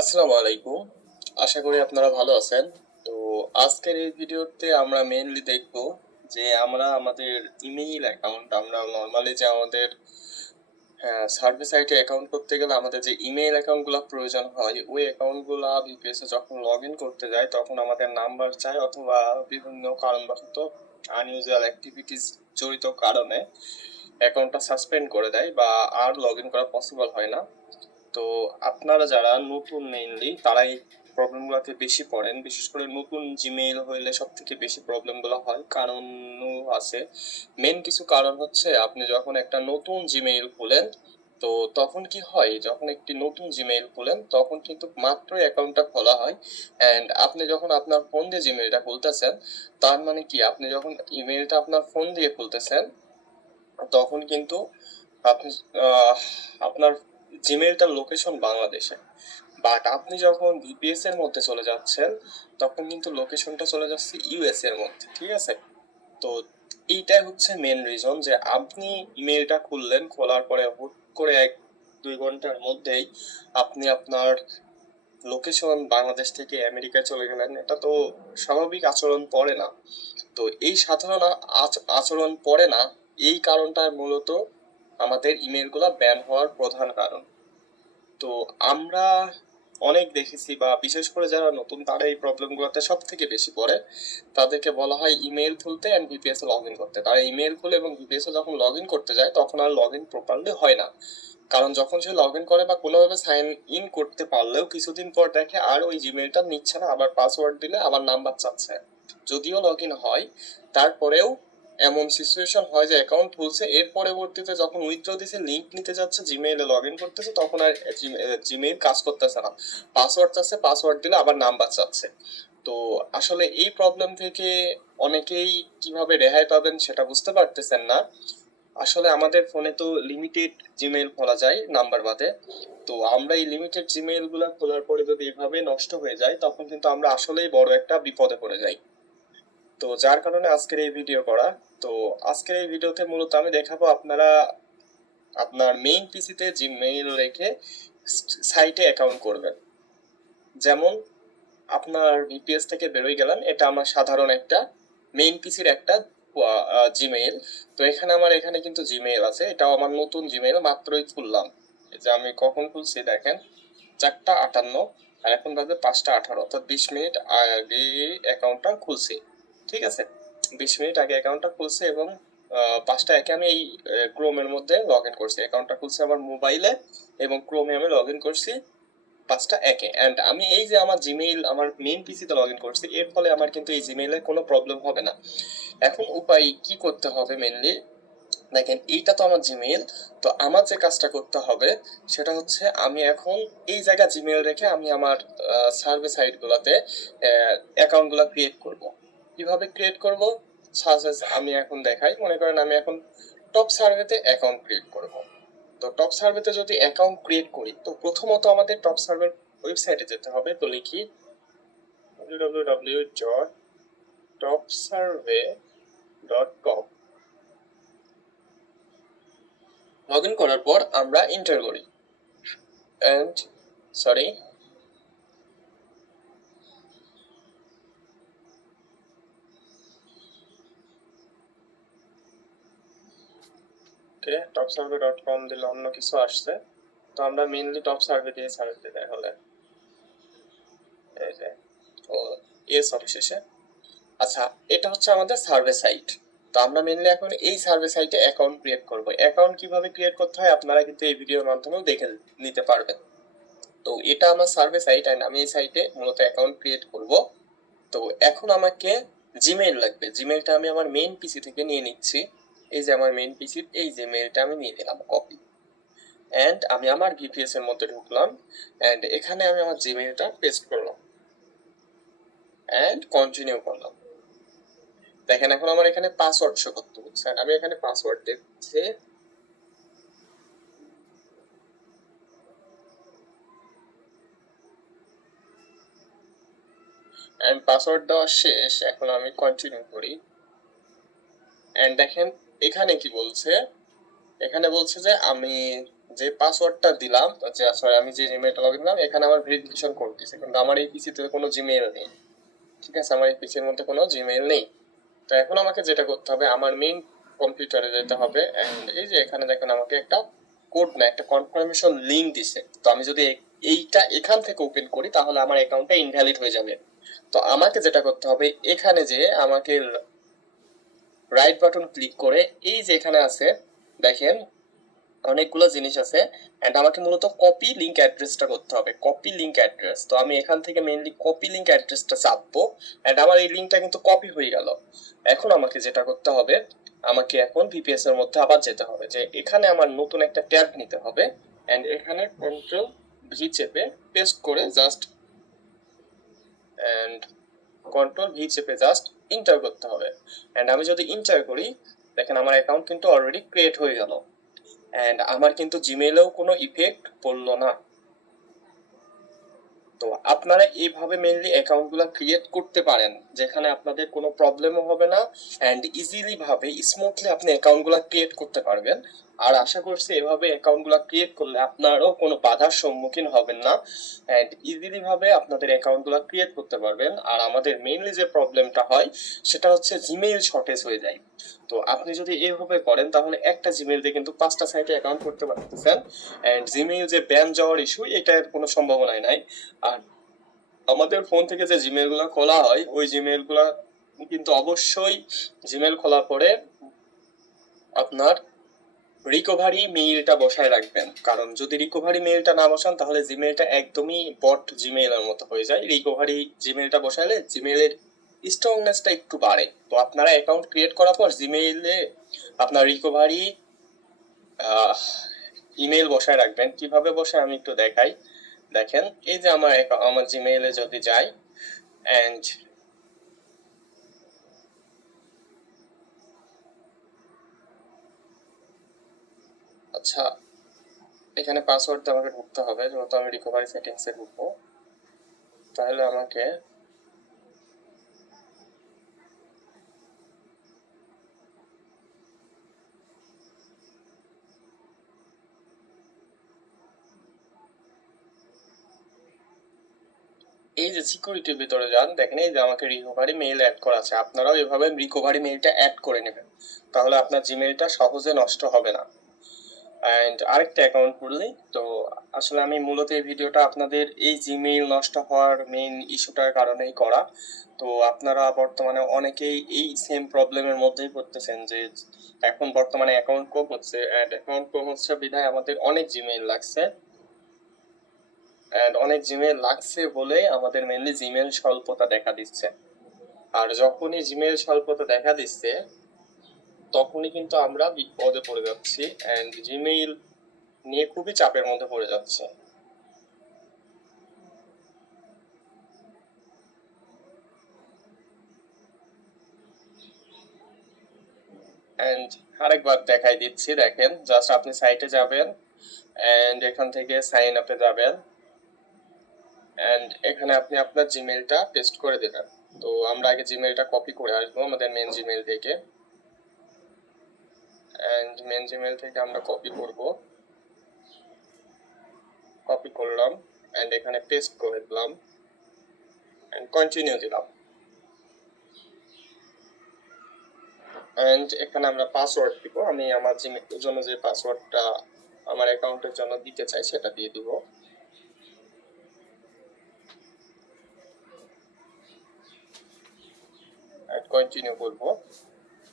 আসসালামু আলাইকুম। আশা করি আপনারা ভালো আছেন। তো আজকের এই ভিডিওতে আমরা মেইনলি দেখব যে আমরা আমাদের ইমেইল অ্যাকাউন্ট আমরা নরমালি যে আমাদের সার্ভিস সাইটে অ্যাকাউন্ট করতে গেলে আমাদের যে ইমেইল অ্যাকাউন্টগুলো প্রয়োজন হয় ওই অ্যাকাউন্টগুলো ভিপিএস এ যখন লগ ইন করতে যাই তখন আমাদের নাম্বার চাই অথবা বিভিন্ন কারণবশত আনইউজুয়াল অ্যাক্টিভিটিস জড়িত কারণে অ্যাকাউন্টটা সাসপেন্ড করে দেয় বা আর লগ ইন করা পসিবল হয় না। তো আপনারা যারা নতুন মেইনলি তারা এই প্রবলেমগুলোতে বেশি পড়েন, বিশেষ করে নতুন জিমেইল হইলে সব থেকে বেশি প্রবলেমগুলো হয়। কারণও আছে, মেন কিছু কারণ হচ্ছে আপনি যখন একটা নতুন জিমেইল খুলেন তো তখন কি হয়, যখন একটি নতুন জিমেইল খুলেন তখন কিন্তু মাত্র অ্যাকাউন্টটা খোলা হয়। অ্যান্ড আপনি যখন আপনার ফোন দিয়ে জিমেইলটা খুলতেছেন তার মানে কি, আপনি যখন ইমেইলটা আপনার ফোন দিয়ে খুলতেছেন তখন কিন্তু আপনি আপনার জিমেইলটার লোকেশন বাংলাদেশে, বাট আপনি যখন ভিপিএস এর মধ্যে চলে যাচ্ছেন তখন কিন্তু লোকেশনটা চলে যাচ্ছে ইউএস এর মধ্যে, ঠিক আছে? তো এইটাই হচ্ছে মেন রিজন যে আপনি ইমেইলটা খুললেন, খোলার পরে হুট করে 1-2 ঘন্টার মধ্যেই আপনি আপনার লোকেশন বাংলাদেশ থেকে আমেরিকায় চলে গেলেন। এটা তো স্বাভাবিক আচরণ পড়ে না। তো এই সাধারণ আচরণ পড়ে না, এই কারণটা মূলত আমাদের ইমেলগুলো ব্যান হওয়ার প্রধান কারণ। তো আমরা অনেক দেখেছি বা বিশেষ করে যারা নতুন তারা এই প্রবলেমগুলোতে সব থেকে বেশি পড়ে। তাদেরকে বলা হয় ইমেল খুলতে and VPS A log in করতে। তারা ইমেল খুলে এবং ভিপিএস এ যখন লগ ইন করতে যায় তখন আর লগ ইন প্রপারলি হয় না। কারণ যখন সে লগ ইন করে বা কোনোভাবে সাইন ইন করতে পারলেও কিছুদিন পর দেখে আর ওই জিমেলটা নিচ্ছে না, আবার পাসওয়ার্ড দিলে আবার নাম্বার চাচ্ছে। যদিও লগ ইন হয় তারপরেও এমন সিচুয়েশন হয় যে অ্যাকাউন্ট খুলছে, এর পরবর্তীতে যখন উইথড্র দিছে লিংক নিতে যাচ্ছে জিমেইলে লগ ইন করতেছে তখন আর জিমেইল কাজ করতেছে না, পাসওয়ার্ড চাচ্ছে, পাসওয়ার্ড দিলে আবার নাম্বার চাচ্ছে। তো আসলে এই প্রবলেম থেকে অনেকেই কিভাবে রেহাই পাবেন সেটা বুঝতে পারতেছেন না। আসলে আমাদের ফোনে তো লিমিটেড জিমেইল খোলা যায় নাম্বার বাদে। তো আমরা এই লিমিটেড জিমেইল গুলা খোলার পরে যদি এভাবে নষ্ট হয়ে যায় তখন কিন্তু আমরা আসলেই বড় একটা বিপদে পড়ে যাই। তো যার কারণে আজকের এই ভিডিও করা। তো আজকের এই ভিডিওতে মূলত আমি দেখাবো আপনারা আপনার মেইন পিসিতে জিমেইল রেখে সাইটে অ্যাকাউন্ট করবেন। যেমন আপনার ভিপিএস থেকে বেরোয় গেলেন, এটা আমার সাধারণ একটা মেইন পিসির একটা জিমেইল। তো এখানে কিন্তু জিমেইল আছে, এটাও আমার নতুন জিমেইল, মাত্রই খুললাম। এই যে আমি কখন খুলছি দেখেন, 4টা 58 আর এখন বাজে 5টা 18, অর্থাৎ 20 মিনিট আগে অ্যাকাউন্টটা খুলছি। ঠিক আছে, 20 মিনিট আগে অ্যাকাউন্টটা খুলছে এবং 5টা 1-এ আমি এই ক্রোমের মধ্যে লগ ইন করছি, অ্যাকাউন্টটা খুলছে আমার মোবাইলে এবং ক্রোমে আমি লগ ইন করছি 5টা 1-এ। অ্যান্ড আমি এই যে আমার জিমেইল আমার মেইন পিসিতে লগ ইন করছি, এর ফলে আমার কিন্তু এই জিমেইলে কোনো প্রবলেম হবে না। এখন উপায় কি করতে হবে মেনলি দেখেন, এইটা তো আমার জিমেইল। তো আমার যে কাজটা করতে হবে সেটা হচ্ছে আমি এখন এই জায়গা জিমেইল রেখে আমি আমার সার্ভে সাইট গুলাতে অ্যাকাউন্ট গুলা ক্রিয়েট করব। কিভাবে ক্রিয়েট করব সাজেস আমি এখন দেখাই। মনে করেন আমি এখন টপ সার্ভেতে অ্যাকাউন্ট ক্রিয়েট করব। তো টপ সার্ভেতে যদি অ্যাকাউন্ট ক্রিয়েট করি তো প্রথমত আমাদের টপ সার্ভের ওয়েবসাইটে যেতে হবে। তো লিখি www.topsurvey.com। লগ ইন করার পর আমরা এন্টার করি অ্যান্ড সরি ওকে, topsurvey.com দিলে অন্য কিছু আসছে। তো আমরা মেইনলি টপ সার্ভে দিয়ে সার্চ দিতে হলে এই যে ও এস হবে শেষে। আচ্ছা, এটা হচ্ছে আমাদের সার্ভে সাইট। তো আমরা মেইনলি এখন এই সার্ভে সাইটে অ্যাকাউন্ট ক্রিয়েট করব। অ্যাকাউন্ট কিভাবে ক্রিয়েট করতে হয় আপনারা কিন্তু এই ভিডিওর মাধ্যমেও দেখে নিতে পারবেন। তো এটা আমার সার্ভে সাইট এন্ড আমি এই সাইটে মূলত অ্যাকাউন্ট ক্রিয়েট করব। তো এখন আমাকে জিমেইল লাগবে, জিমেইলটা আমি আমার মেইন পিসি থেকে নিয়ে নিচ্ছি। এই যে আমার মেইন পিসির এই জিমেইলটা আমি নিয়ে নিলাম কপি, এন্ড আমি আমার ভিপিএস এর মধ্যে ঢুকলাম এন্ড এখানে আমি আমার জিমেইলটা পেস্ট করলাম এন্ড কন্টিনিউ করলাম। দেখেন এখন আমার এখানে পাসওয়ার্ড শো করতে হচ্ছে, আমি এখানে পাসওয়ার্ড দিচ্ছি এন্ড পাসওয়ার্ড দেওয়া শেষ। এখন আমি কন্টিনিউ করি এন্ড দেখেন এখানে কি বলছে, এখানে বলছে যে আমি যে পাসওয়ার্ডটা দিলাম, যে সরি আমি যে জিমেইলটা লগইন দিলাম, এখানে আমার ভেরিফিকেশন কোড দিছে, কিন্তু আমার এই পিসিতে কোনো জিমেইল নেই। ঠিক আছে, আমার এই পিসির মধ্যে কোনো জিমেইল নেই। তো এখন আমাকে যেটা করতে হবে, আমার মেইন কম্পিউটারে যেতে হবে, এন্ড এই যে এখানে দেখেন আমাকে একটা কোড না একটা কনফার্মেশন লিংক দিছে। তো আমি যদি এইটা এখান থেকে ওপেন করি তাহলে আমার অ্যাকাউন্টটা ইনভ্যালিড হয়ে যাবে। তো আমাকে যেটা করতে হবে, এখানে যে আমাকে রাইট বাটন ক্লিক করে এই যে এখানে আছে দেখেন অনেকগুলো জিনিস আছে, এন্ড আমাকে মূলত কপি লিংক অ্যাড্রেসটা করতে হবে, কপি লিংক অ্যাড্রেস। তো আমি এখান থেকে মেইনলি কপি লিংক অ্যাড্রেসটা চাপবো, এন্ড আমার এই লিংকটা কিন্তু কপি হয়ে গেল। এখন আমাকে যেটা করতে হবে, আমাকে এখন ভিপিএস এর মধ্যে আবার যেতে হবে, যে এখানে আমার নতুন একটা ট্যাব নিতে হবে, এন্ড এখানে কন্ট্রোল ভি চেপে পেস্ট করে জাস্ট এন্ড কন্ট্রোল ভি চেপে জাস্ট ইন্টার করতে হবে। এন্ড আমি যদি ইন্টার করি দেখেন আমার অ্যাকাউন্ট কিন্তু অলরেডি ক্রিয়েট হয়ে গেল, এন্ড আমার কিন্তু জিমেইলেও কোনো ইফেক্ট পড়লো না। তো আপনারা এইভাবে মেইনলি অ্যাকাউন্টগুলো ক্রিয়েট করতে পারেন, যেখানে আপনাদের কোনো প্রবলেমও হবে না, অ্যান্ড ইজিলি ভাবে স্মুথলি আপনি অ্যাকাউন্টগুলো ক্রিয়েট করতে পারবেন। আর আশা করছি এভাবে অ্যাকাউন্টগুলো ক্রিয়েট করলে আপনারাও কোনো বাধার সম্মুখীন হবেন না, অ্যান্ড ইজিলি ভাবে আপনাদের অ্যাকাউন্টগুলো ক্রিয়েট করতে পারবেন। আর আমাদের মেইনলি যে প্রবলেমটা হয় সেটা হচ্ছে জিমেইল শর্টেজ হয়ে যায়। তো আপনি যদি এইভাবে করেন তাহলে একটা জিমেইল দিয়ে কিন্তু 5টা সাইটে অ্যাকাউন্ট করতে পারতেছেন, এন্ড জিমেইল যে ব্যান যাওয়ার ইস্যু এটার কোনো সম্ভাবনাই নাই। আর আমাদের ফোন থেকে যে জিমেইল গুলো খোলা হয় ওই জিমেইল গুলা কিন্তু অবশ্যই জিমেইল খোলার পরে আপনার রিকভারি মেইলটা বসায় রাখবেন, কারণ যদি রিকভারি মেইলটা না বসান তাহলে জিমেইলটা একদমই বট জিমেইলের মতো হয়ে যায়। রিকভারি জিমেইলটা বসালে জিমেইলের স্ট্রংনেসটা একটু বাড়ে। তো আপনারা অ্যাকাউন্ট ক্রিয়েট করার পর জিমেইলে আপনার রিকভারি ইমেল বসায় রাখবেন। কিভাবে বসায় আমি একটু দেখাই। দেখেন এই যে আমার জিমেইলে যদি যাই, এন্ড আচ্ছা এখানে পাসওয়ার্ড দিয়ে আমাকে ঢুকতে হবে, যেহেতু আমি রিকভারি সেটিংসে ঢুকবো, তাহলে আমাকে এই যে সিকিউরিটির ভিতরে যান, দেখেন এই যে আমাকে রিকভারি মেইল অ্যাড করা আছে। আপনারাও এভাবে রিকভারি মেইলটা অ্যাড করে নেবেন, তাহলে আপনার জিমেইলটা সহজে নষ্ট হবে না। অ্যান্ড আরেকটা অ্যাকাউন্ট খুললি, তো আসলে আমি মূলত এই ভিডিওটা আপনাদের এই জিমেইল নষ্ট হওয়ার মেইন ইস্যুটার কারণেই করা। তো আপনারা বর্তমানে অনেকেই এই সেম প্রবলেমের মধ্যেই পড়তেছেন, যে এখন বর্তমানে অ্যাকাউন্ট কম হচ্ছে, অ্যান্ড অ্যাকাউন্ট কম হচ্ছে বিধায় আমাদের অনেক জিমেইল লাগছে, অ্যান্ড অনেক জিমেইল লাগছে বলে আমাদের মেইনলি জিমেইল স্বল্পতা দেখা দিচ্ছে। আর যখনই জিমেইল স্বল্পতা দেখা দিচ্ছে তখনই কিন্তু আমরা বিপদে পড়ে যাচ্ছি, অ্যান্ড জিমেইল নিয়ে খুবই চাপের মধ্যে পড়ে যাচ্ছে। অ্যান্ড আরেকবার দেখাই দিচ্ছি, দেখেন জাস্ট আপনি সাইটে যাবেন, অ্যান্ড এখান থেকে সাইন আপে যাবেন, অ্যান্ড এখানে আপনি আপনার জিমেইলটা পেস্ট করে দেবেন। তো আমরা আগে জিমেইলটা কপি করে আসবো আমাদের মেন জিমেইল থেকে, অ্যান্ড মেন জিমেইল থেকে আমরা কপি করব, কপি করলাম, অ্যান্ড এখানে পেস্ট করে দিলাম, অ্যান্ড কন্টিনিউ দিলাম, অ্যান্ড এখানে আমরা পাসওয়ার্ড দিব। আমি আমার জিমেইলের জন্য যে পাসওয়ার্ডটা আমার অ্যাকাউন্টের জন্য দিতে চাই সেটা দিয়ে দিব, অ্যান্ড কন্টিনিউ করব।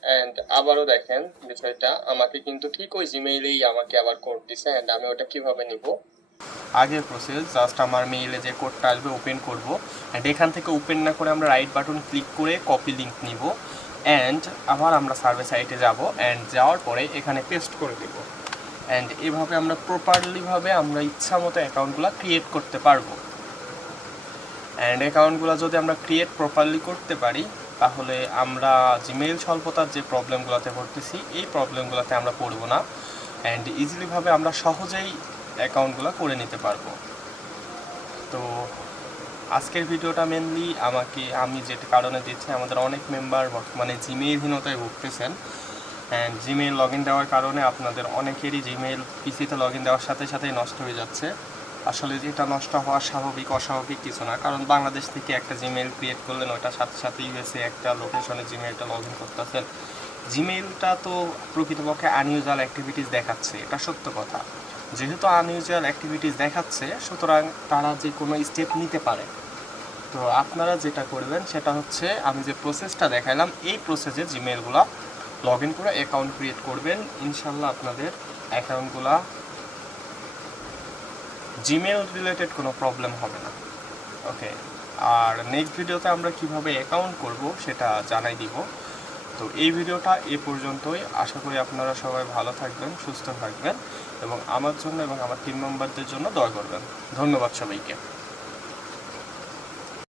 অ্যান্ড আবারও দেখেন বিষয়টা আমাকে কিন্তু ঠিক ওই জিমেইলেই আমাকে আবার কোড দিছে, অ্যান্ড আমি ওটা কিভাবে নিব, আগের প্রসেস জাস্ট আমার মেইলে যে কোডটা আসবে ওপেন করব, অ্যান্ড এখান থেকে ওপেন না করে আমরা রাইট বাটন ক্লিক করে কপি লিংক নিব, অ্যান্ড আবার আমরা সার্ভে সাইটে যাব, অ্যান্ড যাওয়ার পরে এখানে পেস্ট করে দেব, অ্যান্ড এভাবে আমরা প্রপারলিভাবে আমরা ইচ্ছা মতো অ্যাকাউন্টগুলো ক্রিয়েট করতে পারবো। অ্যান্ড অ্যাকাউন্টগুলো যদি আমরা ক্রিয়েট প্রপারলি করতে পারি তাহলে আমরা জিমেইল স্বল্পতার যে প্রবলেমগুলোতে পড়তেছি এই প্রবলেমগুলোতে আমরা পড়বো না, অ্যান্ড ইজিলিভাবে আমরা সহজেই অ্যাকাউন্টগুলো করে নিতে পারবো। তো আজকের ভিডিওটা মেনলি আমি যেটা কারণে দিচ্ছি, আমাদের অনেক মেম্বার বর্তমানে জিমেইলহীনতায় ভুগতেছেন, অ্যান্ড জিমেইল লগ ইন দেওয়ার কারণে আপনাদের অনেকেরই জিমেইল পিসিতে লগ ইন দেওয়ার সাথে সাথেই নষ্ট হয়ে যাচ্ছে। আসলে যেটা নষ্ট হওয়া স্বাভাবিক, অস্বাভাবিক কিছু না, কারণ বাংলাদেশ থেকে একটা জিমেইল ক্রিয়েট করলেন, ওটার সাথে সাথে ইউএসএ একটা লোকেশনে জিমেইলটা লগ ইন করতেছেন। জিমেইলটা তো প্রকৃতপক্ষে আনইউজুয়াল অ্যাক্টিভিটিস দেখাচ্ছে, এটা সত্য কথা। যেহেতু আনইউজুয়াল অ্যাক্টিভিটিস দেখাচ্ছে, সুতরাং তারা যে কোনো স্টেপ নিতে পারে। তো আপনারা যেটা করবেন সেটা হচ্ছে আমি যে প্রসেসটা দেখাইলাম, এই প্রসেসে জিমেইলগুলো লগ ইন করে অ্যাকাউন্ট ক্রিয়েট করবেন। ইনশাল্লাহ আপনাদের অ্যাকাউন্টগুলো জিমেইল রিলেটেড কোনো প্রবলেম হবে না। ওকে, আর নেক্সট ভিডিওতে আমরা কিভাবে অ্যাকাউন্ট করব সেটা জানাই দিব। তো এই ভিডিওটা এ পর্যন্তই। আশা করি আপনারা সবাই ভালো থাকবেন, সুস্থ থাকবেন এবং আমার জন্য এবং আমার টিম মেম্বারদের জন্য দোয়া করবেন। ধন্যবাদ সবাইকে।